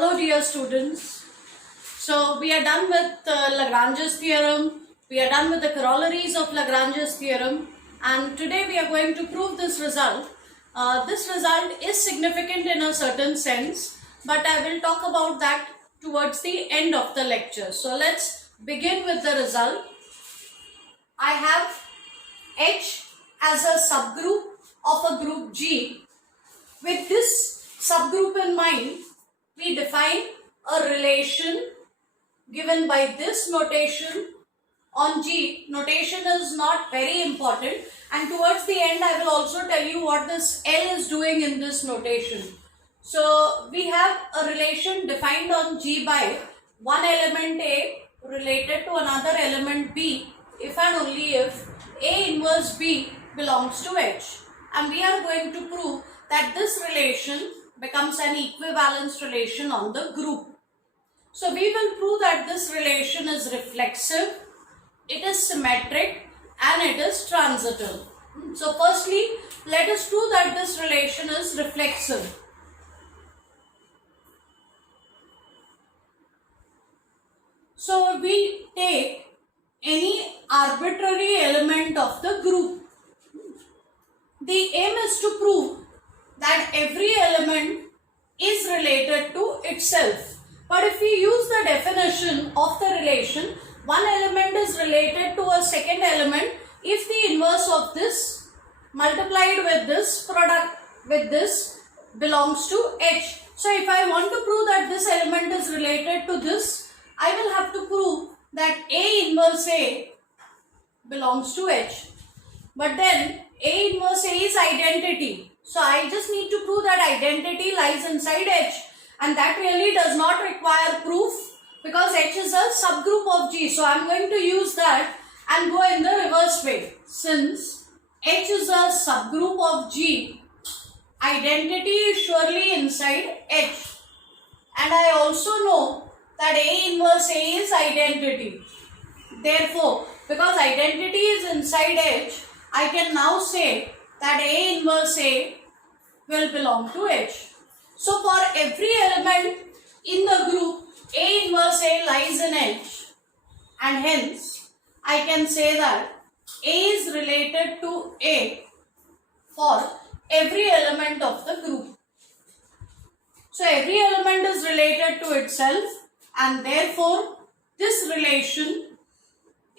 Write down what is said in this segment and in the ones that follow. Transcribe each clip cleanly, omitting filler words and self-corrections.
Hello dear students. So we are done with Lagrange's theorem. We are done with the corollaries of Lagrange's theorem, and today we are going to prove this result. This result is significant in a certain sense, but I will talk about that towards the end of the lecture. So let's begin with the result. I have H as a subgroup of a group G. With this subgroup in mind, we define a relation given by this notation on G. Notation is not very important, and towards the end I will also tell you what this L is doing in this notation. So we have a relation defined on G by one element A related to another element B if and only if A inverse B belongs to H, and we are going to prove that this relation becomes an equivalence relation on the group. So we will prove that this relation is reflexive, it is symmetric, and it is transitive. So firstly, let us prove that this relation is reflexive. So we take any arbitrary element of the group. The aim is to prove that every element is related to itself. But if we use the definition of the relation, one element is related to a second element if the inverse of this multiplied with this product with this belongs to H. So if I want to prove that this element is related to this, I will have to prove that A inverse A belongs to H. But then A inverse A is identity. So I just need to prove that identity lies inside H, and that really does not require proof because H is a subgroup of G. So I am going to use that and go in the reverse way. Since H is a subgroup of G, identity is surely inside H. And I also know that A inverse A is identity. Therefore, because identity is inside H, I can now say that A inverse A will belong to H. So for every element in the group, A inverse A lies in H, and hence I can say that A is related to A for every element of the group. So every element is related to itself, and therefore this relation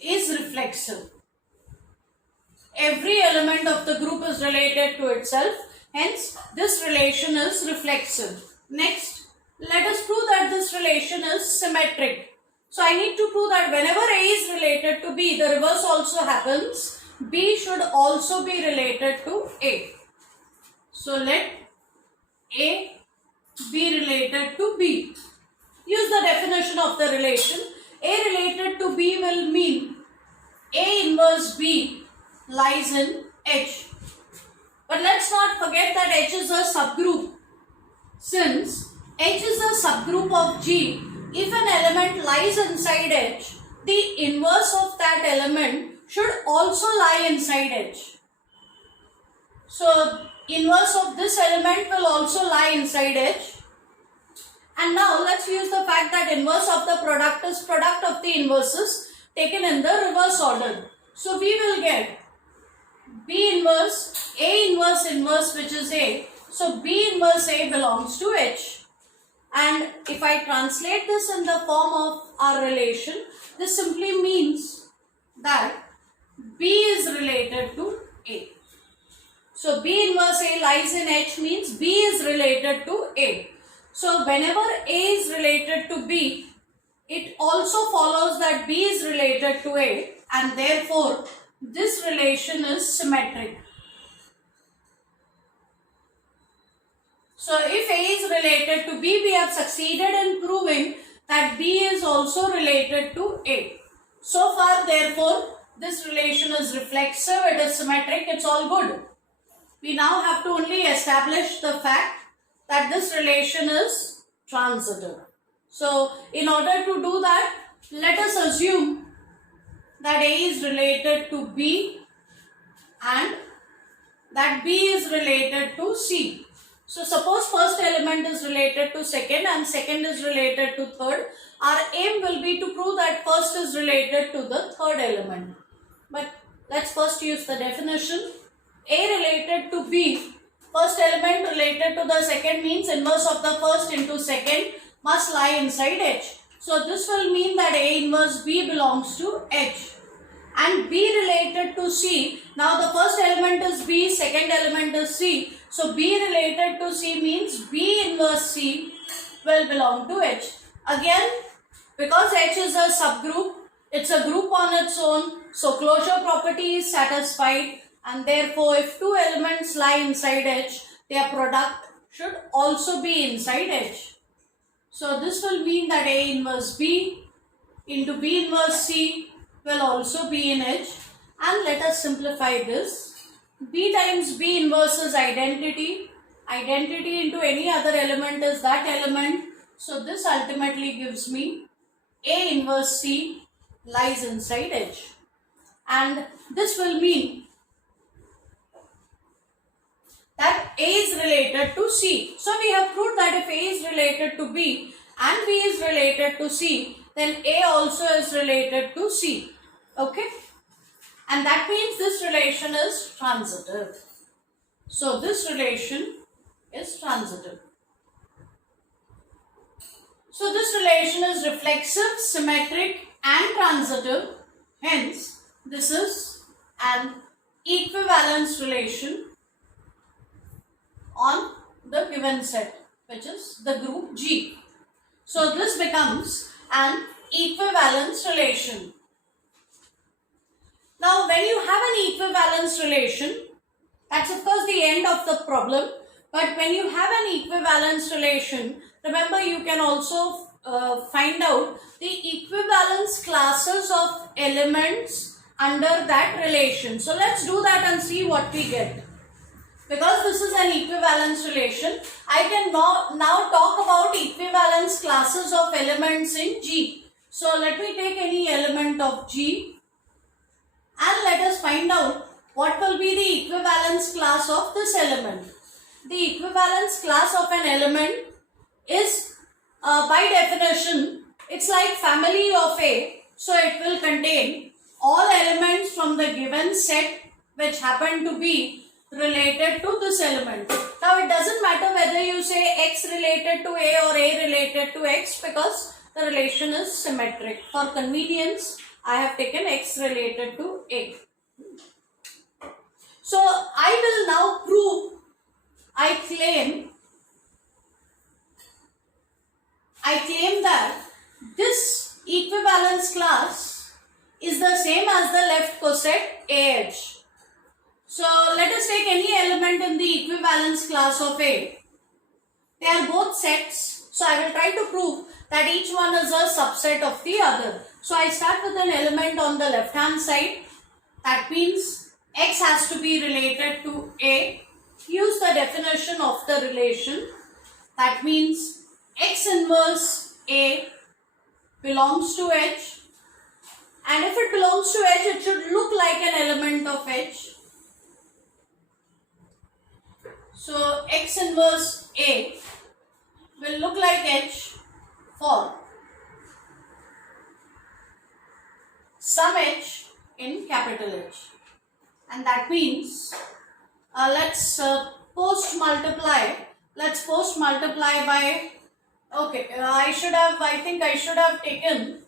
is reflexive. Every element of the group is related to itself, hence this relation is reflexive. Next, let us prove that this relation is symmetric. So I need to prove that whenever A is related to B, the reverse also happens. B should also be related to A. So let A be related to B. Use the definition of the relation. A related to B will mean A inverse B lies in H. But let's not forget that H is a subgroup. Since H is a subgroup of G, if an element lies inside H, the inverse of that element should also lie inside H. So inverse of this element will also lie inside H. And now let's use the fact that inverse of the product is product of the inverses taken in the reverse order. So we will get B inverse, A inverse inverse, which is A. So B inverse A belongs to H. And if I translate this in the form of our relation, this simply means that B is related to A. So B inverse A lies in H means B is related to A. So whenever A is related to B, it also follows that B is related to A, and therefore this relation is symmetric. So if A is related to B, we have succeeded in proving that B is also related to A. So far, therefore, this relation is reflexive, it is symmetric, it's all good. We now have to only establish the fact that this relation is transitive. So in order to do that, let us assume that A is related to B and that B is related to C. So suppose first element is related to second and second is related to third. Our aim will be to prove that first is related to the third element. But let's first use the definition. A related to B. First element related to the second means inverse of the first into second must lie inside H. So this will mean that A inverse B belongs to H. And B related to C. Now the first element is B, second element is C. So B related to C means B inverse C will belong to H. Again, because H is a subgroup, it's a group on its own. So closure property is satisfied. And therefore, if two elements lie inside H, their product should also be inside H. So this will mean that A inverse B into B inverse C will also be in H. And let us simplify this. B times B inverse is identity. Identity into any other element is that element. So this ultimately gives me A inverse C lies inside H. And this will mean that A is related to C. So we have proved that if A is related to B and B is related to C, then A also is related to C. Okay? And that means this relation is transitive. So this relation is transitive. So this relation is reflexive, symmetric and transitive. Hence, this is an equivalence relation on the given set, which is the group G. So this becomes an equivalence relation. Now when you have an equivalence relation, that's of course the end of the problem. But when you have an equivalence relation, remember you can also find out the equivalence classes of elements under that relation. So let's do that and see what we get. Because this is an equivalence relation, I can now talk about equivalence classes of elements in G. So let me take any element of G and let us find out what will be the equivalence class of this element. The equivalence class of an element is by definition, it's like family of A. So it will contain all elements from the given set which happen to be related to this element. Now it doesn't matter whether you say X related to A or A related to X, because the relation is symmetric. For convenience, I have taken X related to A. So I will now prove, I claim that this equivalence class is the same as the left coset AH. So let us take any element in the equivalence class of A. They are both sets. So I will try to prove that each one is a subset of the other. So I start with an element on the left hand side. That means X has to be related to A. Use the definition of the relation. That means X inverse A belongs to H. And if it belongs to H, it should look like an element of H. So X inverse A will look like H for some H in capital H. And that means let's post multiply. Let's post multiply by, okay, I think I should have taken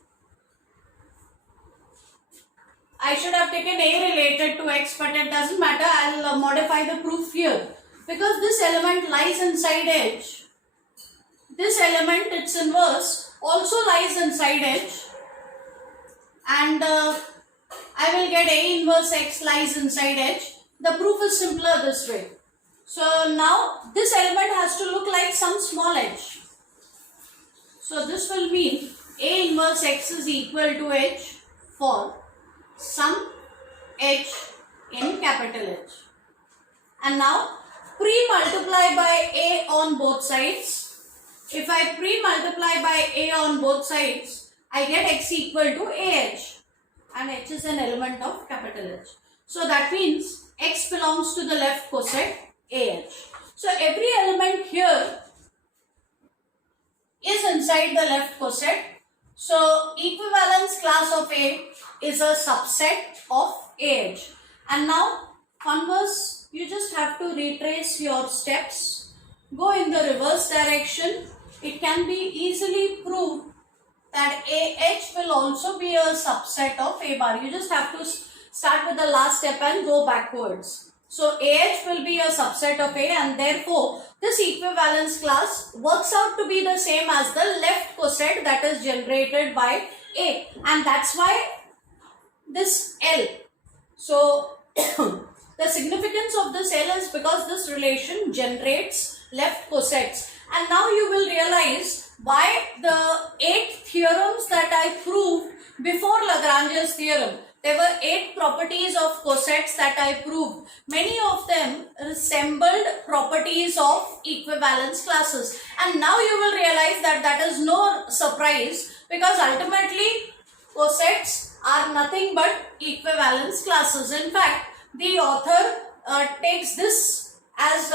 A related to X, but it doesn't matter. I'll modify the proof here. Because this element lies inside H, this element, its inverse, also lies inside H, and I will get A inverse X lies inside H. The proof is simpler this way. So now this element has to look like some small h. So this will mean A inverse X is equal to H for some H in capital H. And now pre-multiply by A on both sides. If I pre-multiply by A on both sides, I get X equal to AH. And H is an element of capital H. So that means X belongs to the left coset AH. So every element here is inside the left coset. So equivalence class of A is a subset of AH. And now converse, you just have to retrace your steps. Go in the reverse direction. It can be easily proved that AH will also be a subset of A bar. You just have to start with the last step and go backwards. So AH will be a subset of A, and therefore this equivalence class works out to be the same as the left coset that is generated by A, and that's why this L. So the significance of this L is because this relation generates left cosets. And now you will realize why the 8 theorems that I proved before Lagrange's theorem. There were 8 properties of cosets that I proved. Many of them resembled properties of equivalence classes. And now you will realize that that is no surprise, because ultimately cosets are nothing but equivalence classes. In fact, the author takes this as,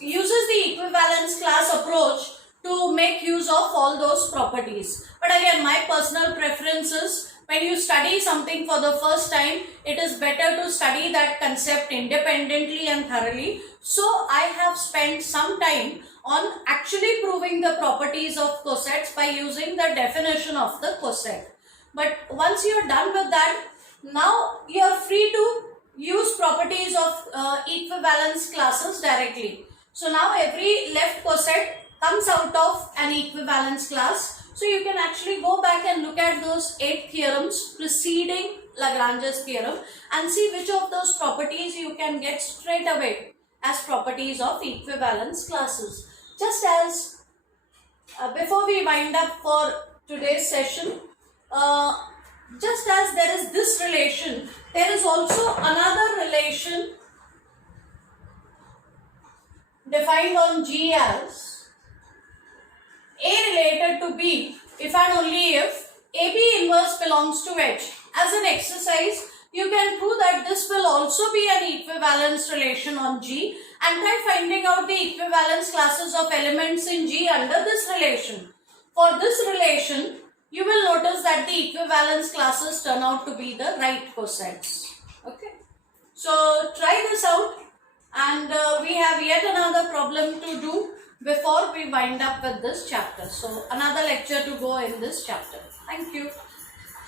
uses the equivalence class approach to make use of all those properties. But again, my personal preference is, when you study something for the first time, it is better to study that concept independently and thoroughly. So I have spent some time on actually proving the properties of cosets by using the definition of the coset. But once you are done with that, now you are free to use properties of equivalence classes directly. So now every left coset comes out of an equivalence class. So you can actually go back and look at those 8 theorems preceding Lagrange's theorem and see which of those properties you can get straight away as properties of equivalence classes. Just as before we wind up for today's session, just as there is this relation, there is also another relation defined on G as A related to B if and only if AB inverse belongs to H. As an exercise, you can prove that this will also be an equivalence relation on G, and try finding out the equivalence classes of elements in G under this relation. For this relation, you will notice that the equivalence classes turn out to be the right cosets. Okay. So try this out, and we have yet another problem to do before we wind up with this chapter. So another lecture to go in this chapter. Thank you.